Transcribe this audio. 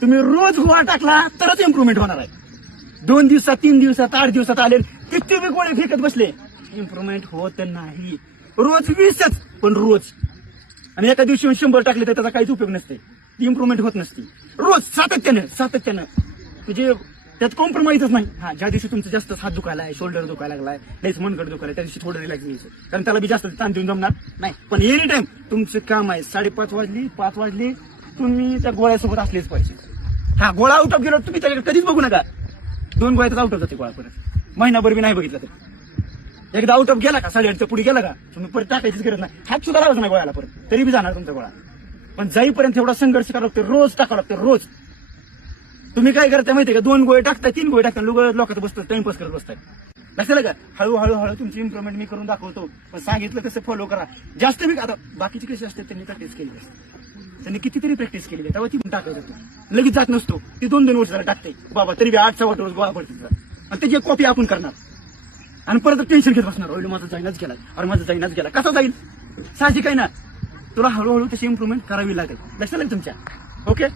तुम्ही रोज गोळा टाकला तरच इम्प्रुव्हमेंट होणार आहे. 2 दिवसात, 3 दिवसात, 8 दिवसात आले किती बी गोळे फेकत बसले, इम्प्रुव्हमेंट होत नाही. रोज 20च, पण रोज. आणि एका दिवशी 100 टाकले तर त्याचा काहीच उपयोग नसते, ती इम्प्रुव्हमेंट होत नसती. रोज सातत्यानं म्हणजे त्यात कॉम्प्रोमाइजच नाही. हा, ज्या दिवशी तुमचं जास्त हात दुखायला आहे, शोल्डर दुखायला लागलाय, नाहीच मनगड दुखायला, त्या दिवशी थोडं रिलॅक्स घ्यायचं, कारण त्याला बी जास्त ताण देऊन जमणार नाही. पण एनी टाइम तुमचं काम आहे, 5:30 वाजली, 5 वाजली, तुम्ही त्या गोळ्यासोबत असलेच पाहिजे. हा, गोळा आउट ऑफ गेला तुम्ही त्याच्याकडे कधीच बघू नका. 2 गोळ्यातच आउट ऑफ जाते गोळा, परत महिनाभर बी नाही बघितलं तर. एकदा आउट ऑफ गेला का, 8:30च्या पुढे गेला का, तुम्ही परत टाकायचीच गरज नाही. हात सुद्धा लावायचा नाही गोळ्याला परत, तरी बी जाणार तुमचा गोळा. पण जाईपर्यंत एवढा संघर्ष करावा लागतो, रोज टाकावं लागतं, रोज. तुम्ही काय करता माहितीये का, 2 गोळे टाकताय, 3 गोळे टाकता, लोकांचं बसतात, टाइमपास करत बसताय. लक्षात का, हळूहळू तुमची इम्प्रुव्हमेंट मी करून दाखवतो. पण सांगितलं कसं फॉलो करा. जास्त मी आता बाकीचे कसे असतात त्यांनी प्रॅक्टिस केली असते, त्यांनी कितीतरी प्रॅक्टिस केली, तेव्हा ती टाकायचं जातो, लगेच जात नसतो. ती 2-2 वर्ष टाकते बाबा, तरी बी 8-6 रोज गोळा पडते. आणि त्याची कॉपी आपण करणार आणि परत टेन्शन घेत बसणार, ओली माझा जाईनच गेला, अरे माझा जाईनच गेला. कसा जाईल, साहजिक आहे ना. तुला हळूहळू तशी इम्प्रुव्हमेंट करावी लागेल. लक्षात तुमच्या. ओके.